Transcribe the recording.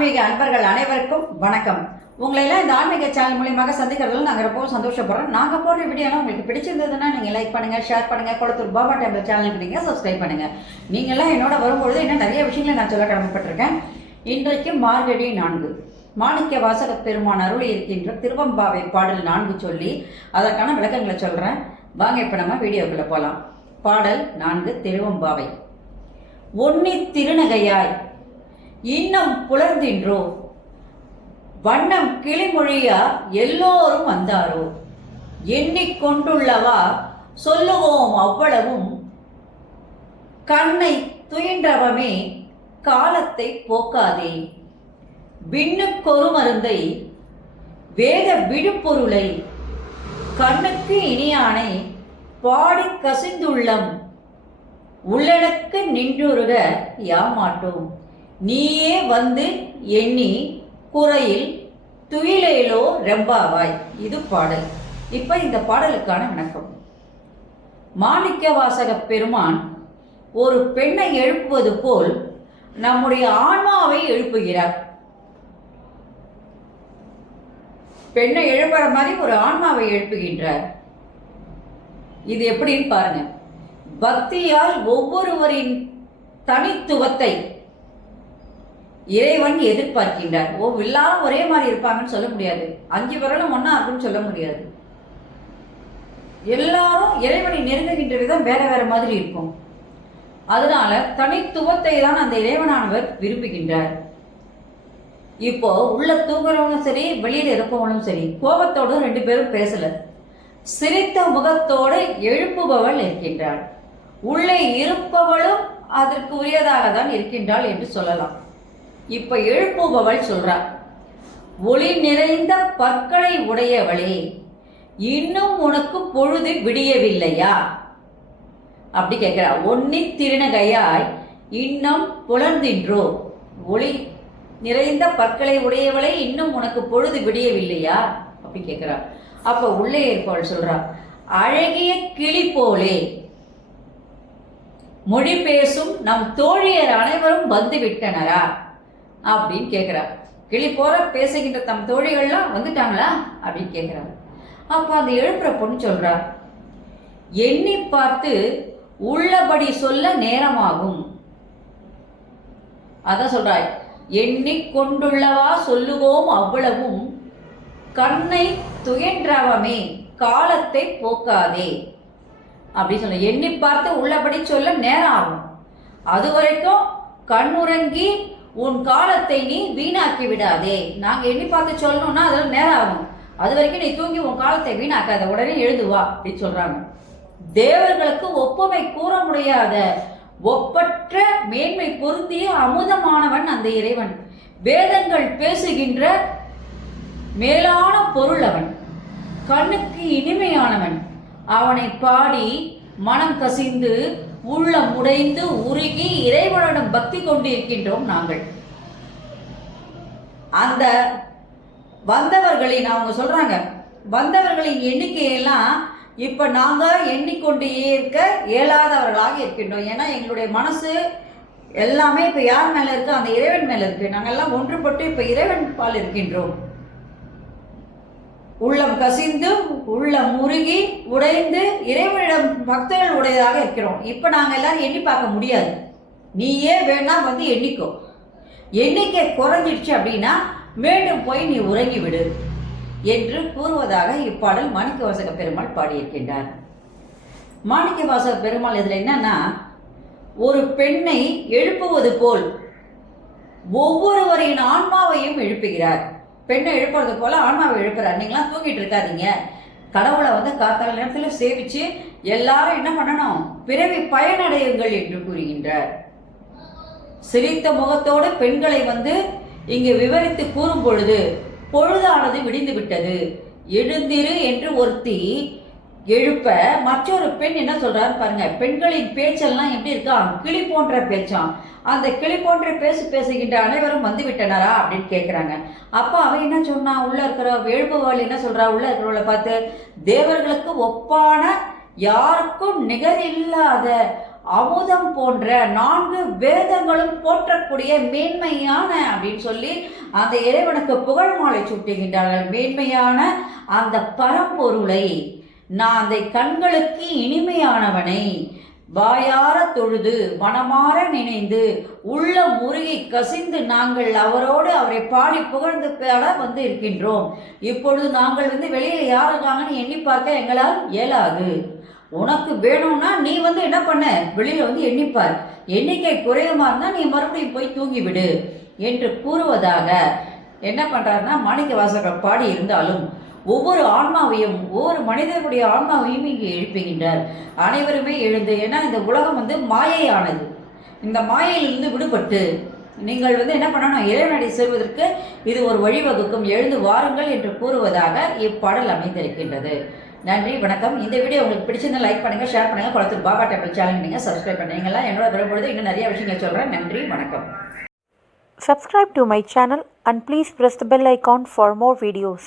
ஆன்மீக அன்பர்கள் அனைவருக்கும் வணக்கம். உங்களை எல்லாம் இந்த ஆன்மீக சேனல் மூலியமாக சந்திக்கிறதுல நாங்கள் ரொம்பவும் சந்தோஷப்படுறோம். நாங்கள் போடுற வீடியோலாம் உங்களுக்கு பிடிச்சிருந்ததுன்னா நீங்கள் லைக் பண்ணுங்கள், ஷேர் பண்ணுங்கள். கொளத்தூர் பாபா டெம்பிள் சேனலுக்கு நீங்கள் சப்ஸ்கிரைப் பண்ணுங்கள். நீங்கள்லாம் என்னோட வரும்பொழுது இன்னும் நிறைய விஷயங்களை நான் சொல்ல கடமைப்பட்டிருக்கேன். இன்றைக்கு மார்கழி 4 மாணிக்க வாசக பெருமான் அருளி இருக்கின்ற திருவம்பாவை பாடல் 4 சொல்லி அதற்கான விளக்கங்களை சொல்கிறேன். வாங்க இப்போ நம்ம வீடியோக்குள்ளே போகலாம். பாடல் 4 திருவம்பாவை. ஒன்னி திருநகையாய் இன்னும் புலர்ந்தின்றோ, வண்ணம் கிளிமொழியா எல்லோரும் வந்தாரோ, எண்ணிக்கொண்டுள்ளவா சொல்லுவோம் அவ்வளவும், கண்ணை துயின்றவமே காலத்தை போக்காதே, விண்ணுக்கொரு மருந்தை வேத விடுபொருளை கண்ணுக்கு இனியானை பாடி கசிந்துள்ளம், உள்ளடக்கு நின்றுருக யாமாட்டோம், நீயே வந்து எண்ணி குறையில் துயிலேலோ ரெம்பாவாய். இது பாடல். இப்ப இந்த பாடலுக்கான விளக்கம். மாணிக்க வாசக பெருமான் ஒரு பெண்ணை எழுப்புவது போல் நம்முடைய ஆன்மாவை எழுப்புகிறார். பெண்ணை எழுப்புற மாதிரி ஒரு ஆன்மாவை எழுப்புகின்றார். இது எப்படின்னு பாருங்க. பக்தியால் ஒவ்வொருவரின் தனித்துவத்தை இறைவன் எதிர்பார்க்கின்றார். எல்லாரும் ஒரே மாதிரி இருப்பாங்கன்னு சொல்ல முடியாது. 5 விரலும் ஒன்னா இருக்குன்னு சொல்ல முடியாது. எல்லாரும் இறைவனை நெருங்குகின்ற விதம் வேற வேற மாதிரி இருக்கும். அதனால தனித்துவத்தை தான் அந்த இறைவனானவர் விரும்புகின்றார். இப்போ உள்ள தூங்குறவனும் சரி, வெளியில இருப்பவனும் சரி, கோபத்தோடு 2 பேரும் பேசல. சிரித்த முகத்தோடு எழுப்புபவள் இருக்கின்றாள். உள்ளே இருப்பவளும் அதற்கு உரியதாக தான் இருக்கின்றாள் என்று சொல்லலாம். இப்ப எழுப்புபவள் சொல்றார், ஒளி நிறைந்த பற்களை உடையவளே, இன்னும் உனக்கு பொழுது விடியவில்லையா அப்படி கேட்கிறா. ஒன்னி திருநகையாய் இன்னும் புலர்ந்தின்றோ, ஒளி நிறைந்த பற்களை உடையவளே, இன்னும் உனக்கு பொழுது விடியவில்லையா அப்படி கேட்கிறா. அப்ப உள்ளே இருப்பவள் சொல்றா, அழகிய கிளி போலே மொழி பேசும் நம் தோழியர் அனைவரும் வந்து விட்டனரா அப்படின்னு கேட்கிறார். கிளி போற பேசுகின்ற தம் தோழிகள்லாம் வந்துட்டாங்களா அப்படின்னு கேட்கிறார். அப்ப அந்த எழுப்புற பொண்ணு சொல்றா, எண்ணி பார்த்து உள்ளபடி சொல்ல நேரமாகும். அதான் சொல்றாய், எண்ணி கொண்டுள்ளவா சொல்லுவோம் அவ்வளவும், கண்ணை துயன்றவமே காலத்தை போக்காதே அப்படி சொல்ல. எண்ணி பார்த்து உள்ளபடி சொல்ல நேரம் ஆகும். அது வரைக்கும் கண்ணுறங்கி உன் காலத்தை நீ வீணாக்கி விடாதே. நாங்க எண்ணி பார்த்து சொல்லணும்னா அதெல்லாம் நேரம் ஆகும். அது வரைக்கும் நீ தூங்கி உன் காலத்தை வீணாக்காத, உடனே எழுதுவா அப்படின்னு சொல்றாங்க. தேவர்களுக்கு ஒப்புமை கூற முடியாத ஒப்பற்ற மேன்மை பொருந்திய அமுதமானவன் அந்த இறைவன். வேதங்கள் பேசுகின்ற மேலான பொருள் அவன். கண்ணுக்கு இனிமையானவன். அவனை பாடி மனம் கசிந்து உள்ளம் உடைந்து உருகி இறைவனிடம் பக்தி கொண்டு இருக்கின்றோம் நாங்கள். அந்த வந்தவர்களின் அவங்க சொல்றாங்க, வந்தவர்களின் எண்ணிக்கையெல்லாம் இப்ப நாங்க எண்ணிக்கொண்டே இருக்க இயலாதவர்களாக இருக்கின்றோம். ஏன்னா எங்களுடைய மனசு எல்லாமே இப்ப யார் மேல இருக்கு? அந்த இறைவன் மேல இருக்கு. நாங்கெல்லாம் ஒன்றுபட்டு இப்ப இறைவன் பால் இருக்கின்றோம். உள்ளம் கசிந்து உள்ளம் முருகி உடைந்து இறைவனிடம் பக்தர்கள் உடையதாக இருக்கிறோம். இப்ப நாங்க எல்லாரும் எண்ணி பார்க்க முடியாது. நீயே வேணா வந்து எண்ணிக்கோ. எண்ணிக்கை குறைஞ்சிடுச்சு அப்படின்னா மீண்டும் போய் நீ உறங்கி விடு என்று கூறுவதாக இப்பாடல் மாணிக்க வாசக பெருமாள் பாடியிருக்கின்றார். மாணிக்க வாசக பெருமாள் இதுல என்னன்னா, ஒரு பெண்ணை எழுப்புவது போல் ஒவ்வொருவரின் ஆன்மாவையும் எழுப்புகிறார். பெண்ணை எழுப்புறது போல ஆன்மாவை எழுப்புறார். நீங்களாம் தூங்கிட்டு இருக்காதீங்க, கடவுளை வந்து காத்தால நேரத்தில் சேவிச்சு எல்லாரும் என்ன பண்ணணும், பிறவி பயனடையுங்கள் என்று கூறுகின்றார். சிரித்த முகத்தோடு பெண்களை வந்து இங்கு விவரித்து கூறும் பொழுது, பொழுதானது விடிந்து விட்டது, எழுந்திரு என்று ஒருத்தி எழுப்ப மற்றொரு பெண் என்ன சொல்றாரு பாருங்க. பெண்களின் பேச்செல்லாம் எப்படி இருக்கா? கிளி போன்ற பேச்சாம். அந்த கிளி போன்ற பேசுகின்ற அனைவரும் வந்து விட்டனரா அப்படின்னு கேட்கிறாங்க. அப்ப அவ என்ன சொன்னா, உள்ள இருக்கிற எழுப்புவாள் என்ன சொல்றா, உள்ள இருக்கிறவளை பார்த்து, தேவர்களுக்கு ஒப்பான யாருக்கும் நிகர் இல்லாத அமுதம் போன்ற 4 வேதங்களும் போற்றக்கூடிய மேன்மையான அப்படின்னு சொல்லி அந்த இறைவனுக்கு புகழ் மாலை சூட்டுகின்றார்கள். மேன்மையான அந்த பரம்பொருளை, நான் அந்த கண்களுக்கு இனிமையானவனை வாயார தொழுது மனமாற நினைந்து உள்ள முருகி கசிந்து நாங்கள் அவரை பாடி புகழ்ந்து பேட வந்து இருக்கின்றோம். இப்பொழுது நாங்கள் வெளியில யார் இருக்காங்கன்னு எண்ணி பார்க்க எங்களால் இயலாது. உனக்கு வேணும்னா நீ என்ன பண்ண, வெளியில எண்ணிப்பார். எண்ணிக்கை குறையமா இருந்தா நீ மறுபடியும் போய் தூங்கிவிடு என்று கூறுவதாக என்ன பண்றாருன்னா மாணிக்க வாசகர் பாடி இருந்தாலும் ஒவ்வொரு ஆன்மாவையும், ஒவ்வொரு மனிதனுடைய ஆன்மாவையும் இங்கே எழுப்புகின்றார். அனைவருமே எழுந்து, ஏன்னா இந்த உலகம் மாயையானது. இந்த மாயையிலிருந்து விடுபட்டு நீங்கள் என்ன பண்ணணும், இறைவனடி செல்வதற்கு இது ஒரு வழிவகுக்கும், எழுந்து வாருங்கள் என்று கூறுவதாக இப்பாடல் அமைந்திருக்கின்றது. நன்றி, வணக்கம். இந்த வீடியோ உங்களுக்கு பிடிச்சிருந்தா லைக் பண்ணுங்க, ஷேர் பண்ணுங்க. குளத்தூர் பாபா டெம்பிள் சேனல் நீங்கள் சப்ஸ்கிரைப் பண்ணுவீங்களா? என்னோட வரும்பொழுது இன்னும் நிறைய விஷயங்கள் சொல்கிறேன். நன்றி, வணக்கம். Subscribe to my channel and please press the bell icon for more videos.